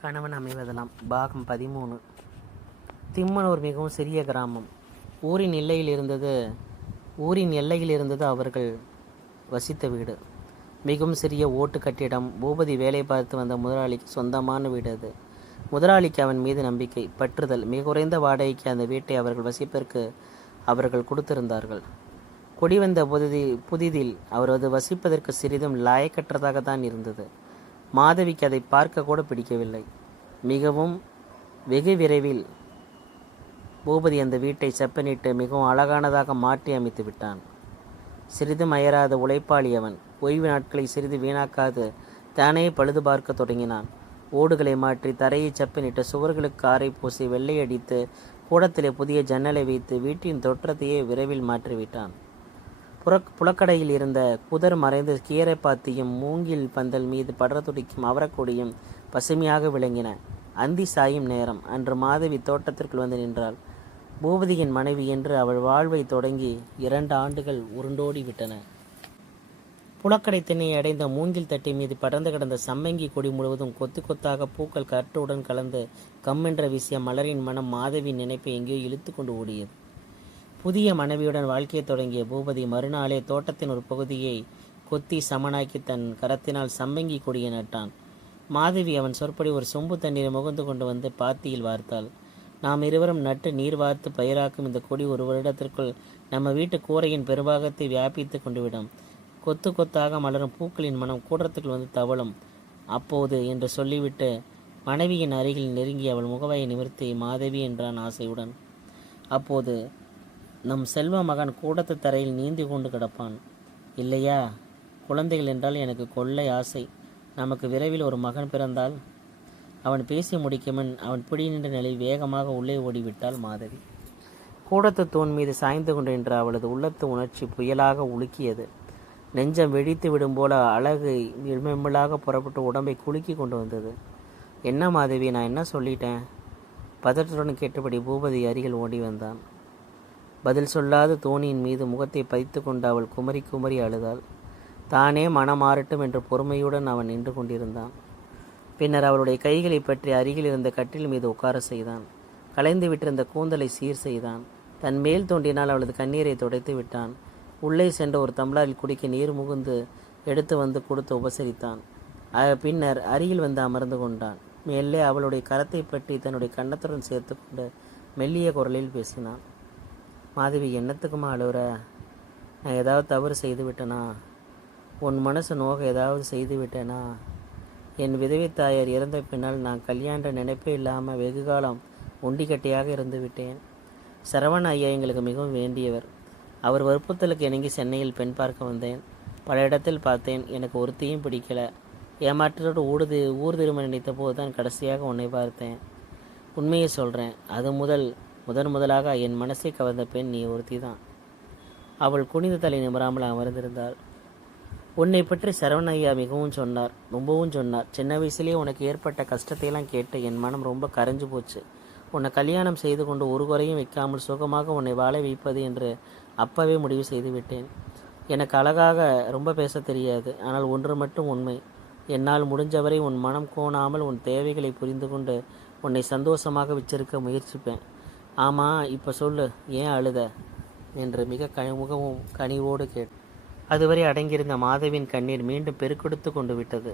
கணவன் அமைவதெல்லாம் பாகம் 13. திம்மனூர் மிகவும் சிறிய கிராமம். ஊரின் எல்லையில் இருந்தது அவர்கள் வசித்த வீடு. மிகவும் சிறிய ஓட்டு கட்டிடம். பூபதி வேலை பார்த்து வந்த முதலாளிக்கு சொந்தமான வீடு அது. முதலாளிக்கு அவன் மீது நம்பிக்கை, பற்றுதல். மிக குறைந்த வாடகைக்கு அந்த வீட்டை அவர்கள் வசிப்பதற்கு அவர்கள் கொடுத்திருந்தார்கள். குடிவந்த புதிதில் அவரது வசிப்பதற்கு சிறிதும் லாயக்கற்றதாகத்தான் இருந்தது. மாதவிக்கு அதை பார்க்க கூட பிடிக்கவில்லை. வெகு விரைவில் பூபதி அந்த வீட்டை செப்பனிட்டு மிகவும் அழகானதாக மாற்றி அமைத்து விட்டான். சிறிதும் அயராத உழைப்பாளி அவன். ஓய்வு நாட்களை சிறிது வீணாக்காது தானே பழுது பார்க்க தொடங்கினான். ஓடுகளை மாற்றி தரையை செப்பனிட்டு சுவர்களுக்கு ஆரை பூசி வெள்ளை அடித்து கூடத்திலே புதிய ஜன்னலை வைத்து வீட்டின் தோற்றத்தையே விரைவில் மாற்றிவிட்டான். புலக்கடையில் இருந்த புதர் மறைந்து கீரைப்பாத்தியும் மூங்கில் பந்தல் மீது படர துடிக்கும் அவரக்கொடியும் பசுமையாக விளங்கின. அந்தி சாயும் நேரம். அன்று மாதவி தோட்டத்திற்குள் வந்து நின்றாள். பூபதியின் மனைவி என்று அவள் வாழ்வை தொடங்கி 2 ஆண்டுகள் உருண்டோடி விட்டன. புலக்கடை திண்ணையை அடைந்த மூங்கில் தட்டி மீது படர்ந்து கிடந்த சம்மங்கி கொடி முழுவதும் கொத்து கொத்தாக பூக்கள் கற்றுடன் கலந்து கம்மென்ற வீசிய மலரின் மனம் மாதவியின் நினைப்பை எங்கேயோ இழுத்து கொண்டு ஓடியது. புதிய மனைவியுடன் வாழ்க்கையை தொடங்கிய பூபதி மறுநாளே தோட்டத்தின் ஒரு பகுதியை கொத்தி சமனாக்கி தன் கரத்தினால் சம்பங்கி கொடியை நட்டான். மாதவி அவன் சொற்படி ஒரு சொம்பு தண்ணீரை முகந்து கொண்டு வந்து பாத்தியில் வார்த்தாள். நாம் இருவரும் நட்டு நீர் வார்த்து பயிராக்கும் இந்த கொடி ஒரு வருடத்திற்குள் நம்ம வீட்டு கூரையின் பெரும்பாகத்தை வியாபித்து கொண்டுவிடும். கொத்து கொத்தாக மலரும் பூக்களின் மனம் கூடத்துக்குள் வந்து தவழும் அப்போது என்று சொல்லிவிட்டு மனைவியின் அருகில் நெருங்கி அவள் முகவாயை நிமிர்த்தி மாதவி என்றான் ஆசையுடன். அப்போது நம் செல்வ மகன் கூடத்து தரையில் நீந்தி கொண்டு கிடப்பான். இல்லையா? குழந்தைகள் என்றால் எனக்கு கொள்ளை ஆசை. நமக்கு விரைவில் ஒரு மகன் பிறந்தால். அவன் பேசி முடிக்குமன் அவன் பிடி நின்ற நிலை வேகமாக உள்ளே ஓடிவிட்டாள் மாதவி. கூடத்து தூண் மீது சாய்ந்து கொண்டு நின்ற அவளது உள்ளத்து உணர்ச்சி புயலாக உலுக்கியது. நெஞ்சம் வெடித்து விடும் போல அழகு மெம்மலாக புறப்பட்டு உடம்பை குலுக்கி கொண்டு வந்தது. என்ன மாதவி, நான் என்ன சொல்லிட்டேன்? பதற்றத்துடன் கேட்டபடி பூபதி அருகில் ஓடி வந்தான். பதில் சொல்லாத தோணியின் மீது முகத்தை பதித்து கொண்டு அவள் குமரி குமரி அழுதாள். தானே மனமாறட்டும் என்று பொறுமையுடன் அவன் நின்று கொண்டிருந்தான். பின்னர் அவளுடைய கைகளை பற்றி அருகில் இருந்த கட்டில் மீது உட்கார செய்தான். கலைந்து விட்டிருந்த கூந்தலை சீர் செய்தான். தன் மேல் தோண்டினால் அவளது கண்ணீரை துடைத்து விட்டான். உள்ளே சென்ற ஒரு தம்ளாரில் குடிக்க நீர் முகுந்து எடுத்து வந்து கொடுத்து உபசரித்தான். பின்னர் அருகில் வந்து அமர்ந்து கொண்டான். மேலே அவளுடைய கரத்தை பற்றி தன்னுடைய கன்னத்துடன் சேர்த்து கொண்டு மெல்லிய குரலில் பேசினான். மாதவி, என்னத்துக்குமா அழுவுற? நான் ஏதாவது தவறு செய்து விட்டேனா? உன் மனசு நோக ஏதாவது செய்து விட்டேனா? என் விதவை தாயார் இறந்த பின்னால் நான் கல்யாண நினைப்பே இல்லாமல் வெகுகாலம் ஒண்டிக்கட்டையாக இருந்து விட்டேன். சரவண ஐயா எங்களுக்கு மிகவும் வேண்டியவர். அவர் வற்புறுத்தலுக்கு இணங்கி சென்னையில் பெண் பார்க்க வந்தேன். பல இடத்தில் பார்த்தேன். எனக்கு ஒருத்தையும் பிடிக்கல. ஏமாற்றத்தோடு ஊர் திரும்ப நினைத்த போது தான் கடைசியாக உன்னை பார்த்தேன். உண்மையை சொல்கிறேன். அது முதலாக என் மனசை கவர்ந்த பெண் நீ ஒருத்தி தான். அவள் குனிந்த தலை நிமிராமல் அமர்ந்திருந்தாள். உன்னை பற்றி சரவண ஐயா மிகவும் சொன்னார், ரொம்பவும் சொன்னார். சின்ன வயசுலேயே உனக்கு ஏற்பட்ட கஷ்டத்தையெல்லாம் கேட்டு என் மனம் ரொம்ப கரைஞ்சு போச்சு. உன்னை கல்யாணம் செய்து கொண்டு ஒரு குறையும் வைக்காமல் சுகமாக உன்னை வாழ வைப்பது என்று அப்பவே முடிவு செய்து விட்டேன். எனக்கு அழகாக ரொம்ப பேச தெரியாது. ஆனால் ஒன்று மட்டும் உண்மை. என்னால் முடிஞ்சவரை உன் மனம் கோணாமல் உன் தேவைகளை புரிந்து கொண்டு உன்னை சந்தோஷமாக வச்சிருக்க முயற்சிப்பேன். ஆமாம், இப்போ சொல்லு, ஏன் அழுத என்று மிகவும் கனிவோடு அதுவரை அடங்கியிருந்த மாதவின் கண்ணீர் மீண்டும் பெருக்கெடுத்து கொண்டு விட்டது.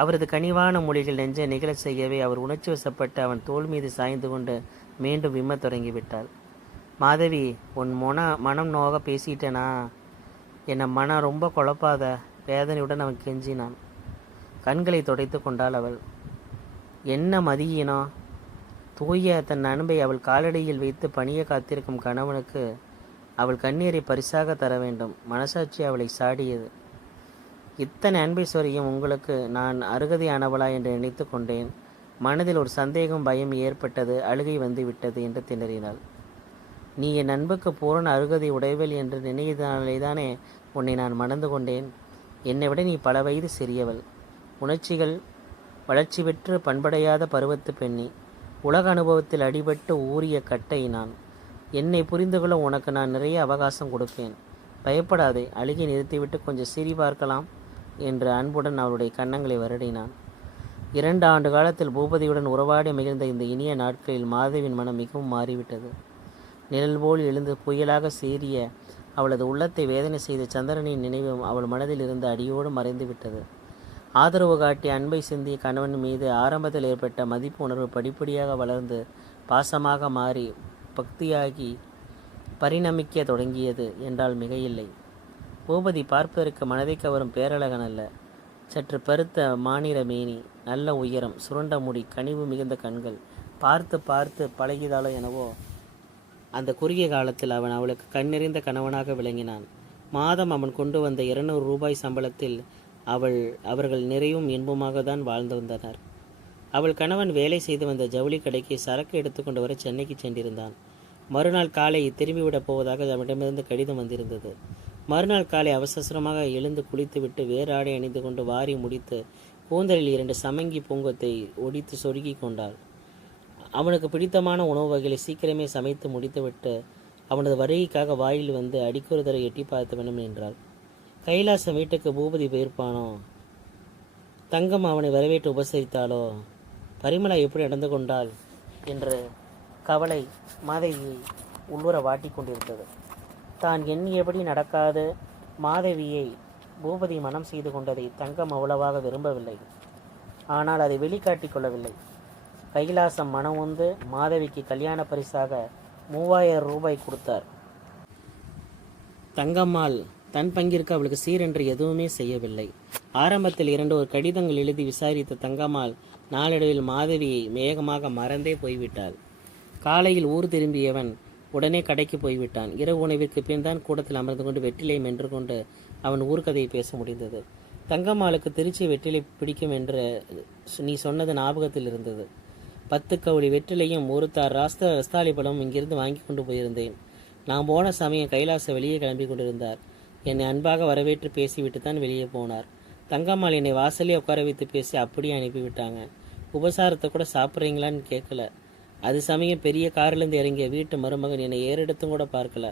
அவரது கனிவான மொழிகள் நெஞ்சை நிகழச் செய்யவே அவர் உணர்ச்சி வசப்பட்டு அவன் தோள் மீது சாய்ந்து கொண்டு மீண்டும் விம்மத் தொடங்கிவிட்டாள். மாதவி, உன் மனம் நோக பேசிட்டேனா? என்னை மனம் ரொம்ப குழப்பாத. வேதனையுடன் அவன் கெஞ்சினான். கண்களை துடைத்து கொண்டாள் அவள். என்ன மதியினோ? தூய தன் அன்பை அவள் காலடியில் வைத்து பணிய காத்திருக்கும் கணவனுக்கு அவள் கண்ணீரை பரிசாக தர வேண்டும். மனசாட்சி அவளை சாடியது. இத்தனை அன்பை சொரியும் உங்களுக்கு நான் அருகதையானவளா என்று நினைத்து கொண்டேன். மனதில் ஒரு சந்தேகம், பயம் ஏற்பட்டது. அழுகை வந்து விட்டது என்று திணறினாள். நீ என் அன்புக்கு பூரண அருகதை உடையவள் என்று நினைத்தாலேதானே உன்னை நான் மணந்து கொண்டேன். என்னை விட நீ பல வயது சிறியவள். உணர்ச்சிகள் வளர்ச்சி பெற்று பண்படையாத பருவத்து பெண்ணி. உலக அனுபவத்தில் அடிபட்டு ஊறிய கட்டை நான். என்னை புரிந்து கொள்ள உனக்கு நான் நிறைய அவகாசம் கொடுப்பேன். பயப்படாதே. அழுகை நிறுத்திவிட்டு கொஞ்சம் சிரி பார்க்கலாம் என்று அன்புடன் அவளுடைய கன்னங்களை வருடினான். 2 ஆண்டு காலத்தில் பூபதியுடன் உறவாடி மகிழ்ந்த இந்த இனிய நாட்களில் மாதவியின் மனம் மிகவும் மாறிவிட்டது. நிழல் போல் எழுந்து புயலாக சீறிய அவளது உள்ளத்தை வேதனை செய்த சந்திரனின் நினைவு அவள் மனதில் இருந்து அடியோடு மறைந்து விட்டது. ஆதரவு காட்டி அன்பை சிந்திய கணவன் மீது ஆரம்பத்தில் ஏற்பட்ட மதிப்பு உணர்வு படிப்படியாக வளர்ந்து பாசமாக மாறி பக்தியாகி பரிணமிக்க தொடங்கியது என்றால் மிகையில்லை. பூபதி பார்ப்பதற்கு மனதை கவரும் பேரழகன் அல்ல. சற்று பருத்த மாநிற மேனி, நல்ல உயரம், சுருண்ட முடி, கனிவு மிகுந்த கண்கள். பார்த்து பார்த்து பழகியதாலோ எனவோ அந்த குறுகிய காலத்தில் அவன் அவளுக்கு கண்ணெறிந்த கணவனாக விளங்கினான். மாதம் அவன் கொண்டு வந்த 200 ரூபாய் சம்பளத்தில் அவர்கள் நிறைவும் இன்பமாக தான் வாழ்ந்து வந்தனர். அவள் கணவன் வேலை செய்து வந்த ஜவுளி கடைக்கு சரக்கு எடுத்துக்கொண்டு வர சென்னைக்கு சென்றிருந்தான். மறுநாள் காலை திரும்பிவிடப் போவதாக அவனிடமிருந்து கடிதம் வந்திருந்தது. மறுநாள் காலை அவசரமாக எழுந்து குளித்துவிட்டு வேறு ஆடை அணிந்து கொண்டு வாரி முடித்து கூந்தலில் 2 சமங்கி பூங்கொத்தை ஒடித்து சொருகி கொண்டாள். அவனுக்கு பிடித்தமான உணவு வகைகளை சீக்கிரமே சமைத்து முடித்துவிட்டு அவனது வருகைக்காக வாயில் வந்து அடிக்கொரு தடவை எட்டி பார்த்து வேண்டும் என்றாள். கைலாசம் வீட்டுக்கு பூபதி போயிருப்பானோ? தங்கம் அவனை வரவேற்று உபசரித்தாளோ? பரிமளா எப்படி நடந்து கொண்டாள் என்று கவலை மாதவியை உள்ளுர வாட்டி கொண்டிருந்தது. தான் எண்ணியபடி நடக்காது மாதவியை பூபதி மனம் செய்து கொண்டதை தங்கம் அவ்வளவாக விரும்பவில்லை. ஆனால் அதை வெளிக்காட்டி கொள்ளவில்லை. கைலாசம் மனம் உந்து மாதவிக்கு கல்யாண பரிசாக 3000 ரூபாய் கொடுத்தார். தங்கம்மாள் தன் பங்கிற்கு அவளுக்கு சீரென்று எதுவுமே செய்யவில்லை. ஆரம்பத்தில் 2 கடிதங்கள் எழுதி விசாரித்த தங்கம்மாள் நாளடைவில் மாதவியை வேகமாக மறந்தே போய்விட்டாள். காலையில் ஊர் திரும்பியவன் உடனே கடைக்கு போய்விட்டான். இரவு உணவிற்கு பின் தான் கூடத்தில் அமர்ந்து கொண்டு வெற்றிலை மென்று கொண்டு அவன் ஊர்க்கதையை பேச முடிந்தது. தங்கம்மாளுக்கு திருச்சி வெற்றிலை பிடிக்கும் என்று நீ சொன்னது ஞாபகத்தில் இருந்தது. 10 கவுளி வெற்றிலையும் 1 தார் ரஸ்தாளி பழமும் இங்கிருந்து வாங்கி கொண்டு போயிருந்தேன். நான் போன சமயம் கைலாச வெளியே கிளம்பி கொண்டிருந்தார். என்னை அன்பாக வரவேற்று பேசிவிட்டு தான் வெளியே போனார். தங்கம்மாள் என்னை வாசலே உட்கார வைத்து பேசி அப்படியே அனுப்பிவிட்டாங்க. உபசாரத்தை கூட சாப்பிட்றீங்களான்னு கேட்கல. அது சமயம் பெரிய காரிலிருந்து இறங்கிய வீட்டு மருமகன் என்னை ஏறெடுத்தும் கூட பார்க்கல.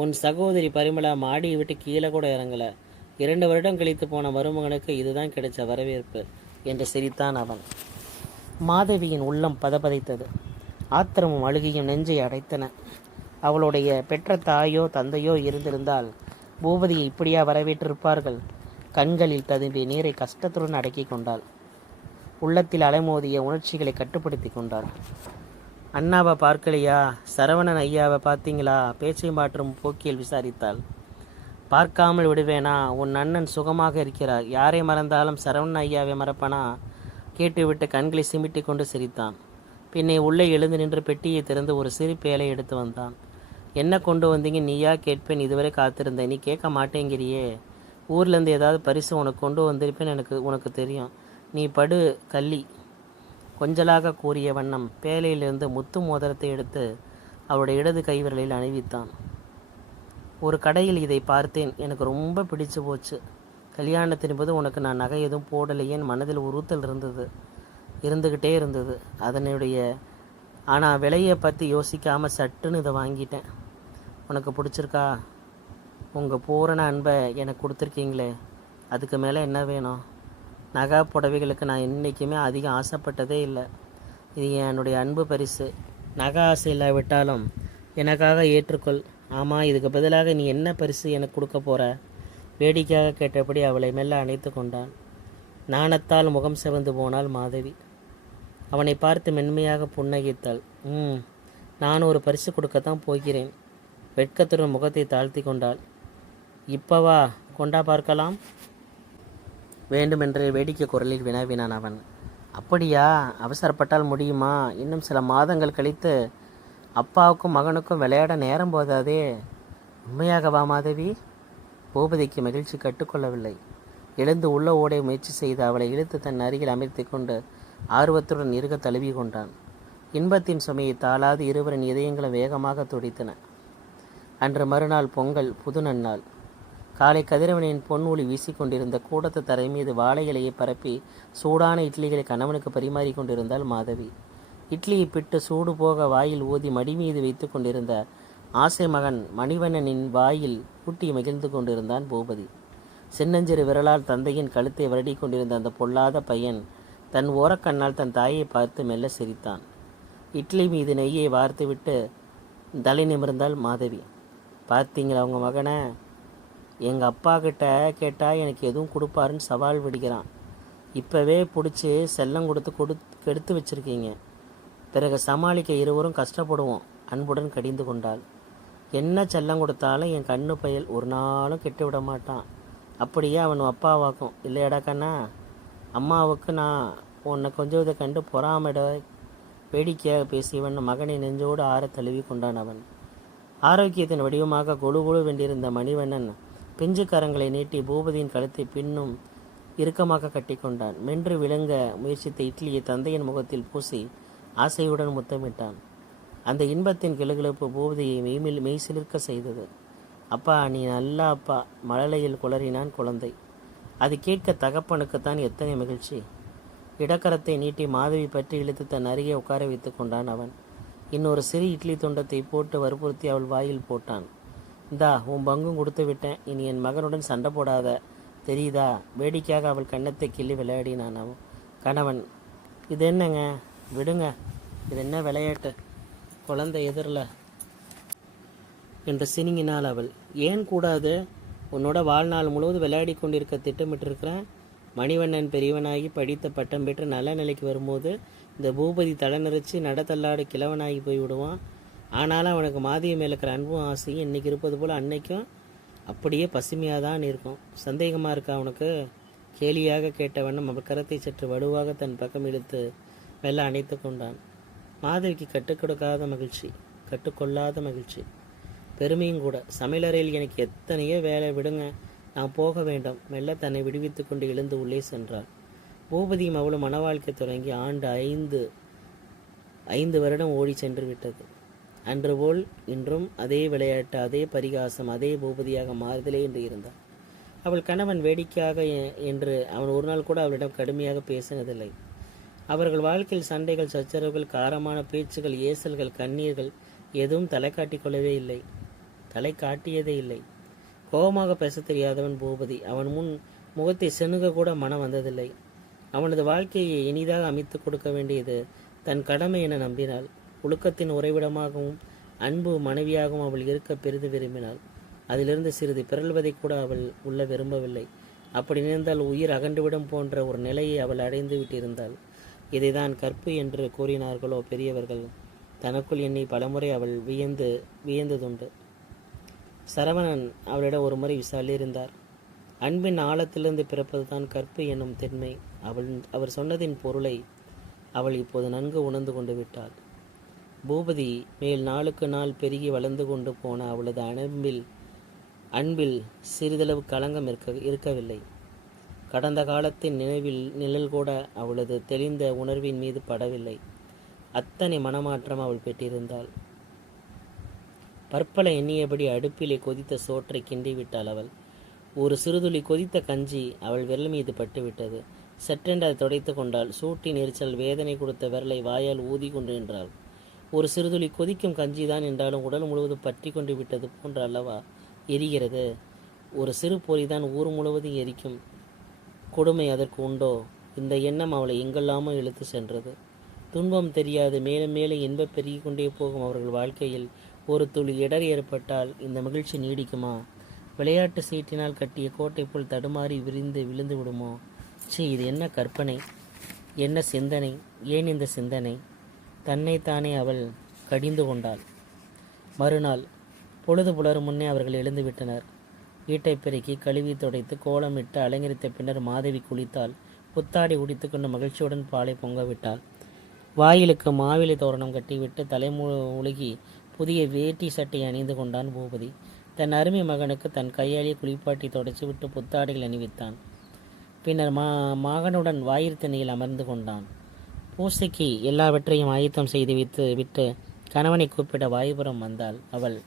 உன் சகோதரி பரிமளா மாடியை விட்டு கீழே கூட இறங்கல. 2 வருடம் கழித்து போன மருமகனுக்கு இதுதான் கிடைச்ச வரவேற்பு என்று சிரித்தான் அவன். மாதவியின் உள்ளம் பதபதைத்தது. ஆத்திரமும் அழுகையும் நெஞ்சை அடைத்தன. அவளுடைய பெற்ற தாயோ தந்தையோ இருந்திருந்தால் பூபதியை இப்படியா வரவேற்றிருப்பார்கள்? கண்களில் ததும்பிய நீரை கஷ்டத்துடன் அடக்கி கொண்டாள். உள்ளத்தில் அலைமோதிய உணர்ச்சிகளை கட்டுப்படுத்தி கொண்டாள். அண்ணாவை பார்க்கலையா? சரவணன் ஐயாவை பார்த்தீங்களா? பேச்சை மாற்றும் போக்கியில் விசாரித்தாள். பார்க்காமல் விடுவேனா? உன் அண்ணன் சுகமாக இருக்கிறார். யாரை மறந்தாலும் சரவணன் ஐயாவை மறப்பனா? கேட்டுவிட்டு கண்களை சிமிட்டி கொண்டு சிரித்தான். பின்னே உள்ளே எழுந்து நின்று பெட்டியை திறந்து ஒரு சிறு பேலை எடுத்து வந்தான். என்ன கொண்டு வந்தீங்க? நீயா கேட்பேன் இதுவரை காத்திருந்தேன். நீ கேட்க மாட்டேங்கிறியே. ஊர்லேருந்து ஏதாவது பரிசு உனக்கு கொண்டு வந்திருப்பேன்னு உனக்கு தெரியும். நீ படு கள்ளி கொஞ்சலாக கூறிய வண்ணம் பேலையிலிருந்து முத்து மோதிரத்தை எடுத்து அவருடைய இடது கைவிரலில் அணிவித்தான். ஒரு கடையில் இதை பார்த்தேன். எனக்கு ரொம்ப பிடிச்சு போச்சு. கல்யாணத்தின் போது உனக்கு நான் நகை எதுவும் போடலையேன்னு மனதில் உறுத்தல் இருந்துக்கிட்டே இருந்தது. ஆனால் விலையை பற்றி யோசிக்காமல் சட்டுன்னு இதை வாங்கிட்டேன். உனக்கு பிடிச்சிருக்கா? உங்கள் பூரண அன்பை எனக்கு கொடுத்துருக்கீங்களே, அதுக்கு மேலே என்ன வேணும்? நகை புடவைகளுக்கு நான் என்றைக்குமே அதிகம் ஆசைப்பட்டதே இல்லை. இது என்னுடைய அன்பு பரிசு. நகை ஆசை இல்லாவிட்டாலும் எனக்காக ஏற்றுக்கொள். ஆமாம், இதுக்கு பதிலாக நீ என்ன பரிசு எனக்கு கொடுக்க போகிற? வேடிக்கையாக கேட்டபடி அவளை மெல்ல அணைத்து கொண்டான். நாணத்தால் முகம் சிவந்து போனாள் மாதவி. அவனை பார்த்து மென்மையாக புன்னகைத்தாள். நான் ஒரு பரிசு கொடுக்கத்தான் போகிறேன். வெட்கத்துடன் முகத்தை தாழ்த்தி கொண்டாள். இப்பவா? கொண்டா பார்க்கலாம் வேண்டுமென்று வேடிக்கை குரலில் வினாவினான் அவன். அப்படியா? அவசரப்பட்டால் முடியுமா? இன்னும் சில மாதங்கள் கழித்து அப்பாவுக்கும் மகனுக்கும் விளையாட நேரம் போதாதே. உண்மையாகவா மாதவி? பூபதிக்கு மகிழ்ச்சி கட்டுக்கொள்ளவில்லை. எழுந்து உள்ள ஓட முயற்சி செய்து அவளை இழுத்து தன் அருகில் அமர்த்தி கொண்டு ஆர்வத்துடன் இருக தழுவி கொண்டான். இன்பத்தின் சுமையை தாளாது இருவரின் இதயங்களும் வேகமாக துடித்தன. அன்று மறுநாள் பொங்கல், புது நன்னாள். காலை கதிரவனின் பொன்னொளி வீசிக்கொண்டிருந்த கூடத்து தரை மீது வாழை இலையை பரப்பி சூடான இட்லிகளை கணவனுக்கு பரிமாறி கொண்டிருந்தாள் மாதவி. இட்லியை பிட்டு சூடு போக வாயில் ஊதி மடி மீது வைத்து கொண்டிருந்த ஆசை மகன் மணிவண்ணனின் வாயில் ஊட்டி மகிழ்ந்து கொண்டிருந்தான் பூபதி. சின்னஞ்சிறு விரலால் தந்தையின் கழுத்தை வருடி கொண்டிருந்த அந்த பொல்லாத பையன் தன் ஓரக்கண்ணால் தன் தாயை பார்த்து மெல்ல சிரித்தான். இட்லி மீது நெய்யை வார்த்துவிட்டு தலை நிமிர்ந்தாள் மாதவி. பார்த்தீங்களா அவங்க மகனை? எங்கள் அப்பா கிட்ட கேட்டால் எனக்கு எதுவும் கொடுப்பாருன்னு சவால் விடுகிறான். இப்போவே பிடிச்சி செல்லம் கெடுத்து வச்சுருக்கீங்க. பிறகு சமாளிக்க இருவரும் கஷ்டப்படுவோம். அன்புடன் கடிந்து கொண்டாள். என்ன செல்லம் கொடுத்தாலும் என் கண்ணு பயல் ஒரு நாளும் கெட்டு விட மாட்டான். அப்படியே அவன் அப்பாவாக்கும் இல்லையடா கண்ணா? அம்மாவுக்கு நான் உன்னை கொஞ்சத்தை கண்டு பொறாமட வேடிக்கையாக பேசியவன் மகனை நெஞ்சோடு ஆற தழுவி கொண்டான். அவன் ஆரோக்கியத்தின் வடிவமாக கொழு கொழு வென்றிருந்த மணிவண்ணன் பிஞ்சு கரங்களை நீட்டி பூபதியின் கழுத்தை பின்னும் இறுக்கமாக கட்டி கொண்டான். மென்று விளங்க முயற்சித்த இட்லியை தந்தையின் முகத்தில் பூசி ஆசையுடன் முத்தமிட்டான். அந்த இன்பத்தின் கிளுகிழப்பு பூபதியை மெய்சிலிர்க்க செய்தது. அப்பா, நீ நல்ல அப்பா, மழலையில் குளறினான் குழந்தை. அது கேட்க தகப்பனுக்குத்தான் எத்தனை மகிழ்ச்சி. இடக்கரத்தை நீட்டி மாதவி பற்றி இழுத்து தன் அருகே உட்கார வைத்து கொண்டான் அவன். இன்னொரு சிறு இட்லி துண்டத்தை போட்டு வற்புறுத்தி அவள் வாயில் போட்டான். இந்தா, உன் பங்கும் கொடுத்து விட்டேன். இனி என் மகனுடன் சண்டை போடாத, தெரியுதா? வேடிக்கையாக அவள் கன்னத்தை கிள்ளி விளையாடினான் அவன் கணவன். இது என்னங்க, விடுங்க, இது என்ன விளையாட்டு? குழந்தை எதிரில் என்று சினிங்கினாள் அவள். ஏன் கூடாது? உன்னோட வாழ்நாள் முழுவதும் விளையாடி கொண்டிருக்க திட்டமிட்டிருக்கிறேன். மணிவண்ணன் பெரியவனாகி படித்த பட்டம் பெற்று நல்ல நிலைக்கு வரும்போது இந்த பூபதி தலைநிறைச்சி நடத்தல்லாடு கிழவனாகி போய் விடுவான். ஆனாலும் அவனுக்கு மாதிய மேலே இருக்கிற அன்பும் ஆசையும் இன்றைக்கி இருப்பது போல் அன்னைக்கும் அப்படியே பசுமையாக தான் இருக்கும். சந்தேகமாக இருக்கா அவனுக்கு? கேலியாக கேட்டவண்ணம் அவள் கரத்தை சற்று வலுவாக தன் பக்கம் இழுத்து மெல்ல அணைத்து கொண்டான். மாதவிக்கு கட்டுக்கொடுக்காத மகிழ்ச்சி, கட்டுக்கொள்ளாத மகிழ்ச்சி, பெருமையும் கூட. சமையலறையில் எனக்கு எத்தனையோ வேலை, விடுங்க, நான் போக வேண்டும். மெல்ல தன்னை விடுவித்து கொண்டு எழுந்து உள்ளே சென்றாள். பூபதியும் அவளும் மன வாழ்க்கை தொடங்கி ஆண்டு 5 வருடம் ஓடி சென்று விட்டது. அன்று போல் இன்றும் அதே விளையாட்டு, அதே பரிகாசம், அதே பூபதியாக மாறுதலே என்று இருந்தாள். அவள் கணவன் வேடிக்கையாக என்று அவன் ஒரு நாள் கூட அவளிடம் கடுமையாக பேசினதில்லை. அவர்கள் வாழ்க்கையில் சண்டைகள், சச்சரவுகள், காரமான பேச்சுகள், ஏசல்கள், கண்ணீர்கள் எதுவும் தலை காட்டிக்கொள்ளவே இல்லை. தலை காட்டியதே இல்லை. கோபமாக பேச தெரியாதவன் பூபதி. அவன் முன் முகத்தை செணுக கூட மனம் வந்ததில்லை. அவனது வாழ்க்கையை இனிதாக அமைத்து கொடுக்க வேண்டியது தன் கடமை என நம்பினாள். ஒழுக்கத்தின் உறைவிடமாகவும் அன்பு மனைவியாகவும் அவள் இருக்க பெரிது விரும்பினாள். அதிலிருந்து சிறிது பிறழ்வதை கூட அவள் உள்ள விரும்பவில்லை. அப்படி நினைந்தால் உயிர் அகன்றுவிடும் போன்ற ஒரு நிலையை அவள் அடைந்து விட்டிருந்தாள். இதைதான் கற்பு என்று கூறினார்களோ பெரியவர்கள். தனக்குள் எண்ணி பலமுறை அவள் வியந்ததுண்டு. சரவணன் அவளிடம் ஒரு முறை விசாரித்தார். அன்பின் ஆழத்திலிருந்து பிறப்பதுதான் கற்பு என்னும் தென்மை. அவர் சொன்னதின் பொருளை அவள் இப்போது நன்கு உணர்ந்து கொண்டு விட்டாள். பூபதி மேல் நாளுக்கு நாள் பெருகி வளர்ந்து கொண்டு போன அவளது அன்பில் சிறிதளவு களங்கம் இருக்கவில்லை. கடந்த காலத்தின் நிழல் கூட அவளது தெளிந்த உணர்வின் மீது படவில்லை. அத்தனை மனமாற்றம் அவள் பெற்றிருந்தாள். பற்பல எண்ணியபடி அடுப்பிலே கொதித்த சோற்றை கிண்டிவிட்டாள் அவள். ஒரு சிறுதுளி கொதித்த கஞ்சி அவள் விரல் மீது பட்டுவிட்டது. சற்றென்று அதை துடைத்து கொண்டாள். சூட்டின் எரிச்சல் வேதனை கொடுத்த விரலை வாயால் ஊதி கொண்டு நின்றாள். ஒரு சிறுதுளி கொதிக்கும் கஞ்சிதான் என்றாலும் உடல் முழுவதும் பற்றி கொண்டு விட்டது போன்ற அல்லவா எரிகிறது. ஒரு சிறு பொறிதான் ஊர் முழுவதும் எரிக்கும் கொடுமை அதற்கு உண்டோ? இந்த எண்ணம் அவளை எங்கெல்லாமோ இழுத்து சென்றது. துன்பம் தெரியாது மேலும் மேலும் இன்பம் பெருகி கொண்டே போகும் அவர்கள் வாழ்க்கையில் ஒரு துளி இடர் ஏற்பட்டால் இந்த மகிழ்ச்சி நீடிக்குமா? விளையாட்டு சீட்டினால் கட்டிய கோட்டை போல் தடுமாறி விழுந்து விடுமோ? இது என்ன கற்பனை, என்ன சிந்தனை, ஏன் இந்த சிந்தனை? தன்னைத்தானே அவள் கடிந்து கொண்டாள். மறுநாள் பொழுது புலரும் முன்னே அவர்கள் எழுந்து விட்டனர். வீட்டை பெருக்கி கழுவி துடைத்து கோலமிட்டு அலங்கரித்த பின்னர் மாதவி குளித்தாள். புத்தாடை உடித்துக்கொண்டு மகிழ்ச்சியுடன் பாலை பொங்கவிட்டாள். வாயிலுக்கு மாவிலை தோரணம் கட்டிவிட்டு தலைமுழுகி புதிய வேட்டி சட்டை அணிந்து கொண்டான் பூபதி. தன் அருமை மகனுக்கு தன் கையாலே குளிப்பாட்டி தொடச்சி விட்டு புத்தாடைகள் அணிவித்தான். பின்னர் மகனுடன் வாயிற் திண்ணையில் அமர்ந்து கொண்டான். பூசைக்கு எல்லாவற்றையும் ஆயத்தம் செய்து விட்டு கணவனை கூப்பிட வாயுபுரம் வந்தாள் அவள்.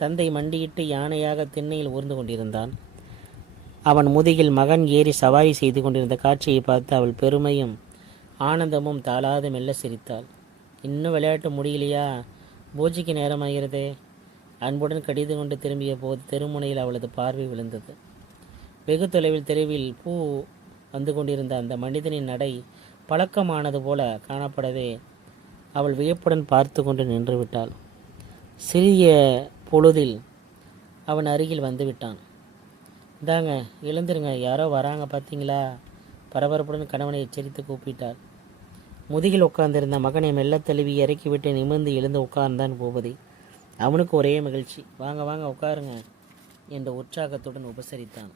தந்தை மண்டியிட்டு யானையாக திண்ணையில் ஊர்ந்து கொண்டிருந்தான். அவன் முதுகில் மகன் ஏறி சவாரி செய்து கொண்டிருந்த காட்சியை பார்த்து அவள் பெருமையும் ஆனந்தமும் தாளாத மெல்ல சிரித்தாள். இன்னும் விளையாட்டு முடியலையா? பூஜைக்கு நேரமாகிறதே. அன்புடன் கடிது கொண்டு திரும்பிய போது தெருமுனையில் அவளது பார்வை விழுந்தது. வெகு தொலைவில் தெருவில் பூ வந்து கொண்டிருந்த அந்த மனிதனின் நடை பழக்கமானது போல காணப்படவே அவள் வியப்புடன் பார்த்து கொண்டு நின்று விட்டாள். சிறிய பொழுதில் அவன் அருகில் வந்து விட்டான். இந்தாங்க, எழுந்துருங்க, யாரோ வராங்க பார்த்தீங்களா? பரபரப்புடன் கணவனை எச்சரித்து கூப்பிட்டாள். முதுகில் உட்கார்ந்திருந்த மகனை மெல்ல தழுவி இறக்கிவிட்டு நிமிர்ந்து எழுந்து உட்கார்ந்தான் பூபதி. அவனுக்கு ஒரே மகிழ்ச்சி. வாங்க வாங்க உட்காருங்க என்று உற்சாகத்துடன் உபசரித்தான்.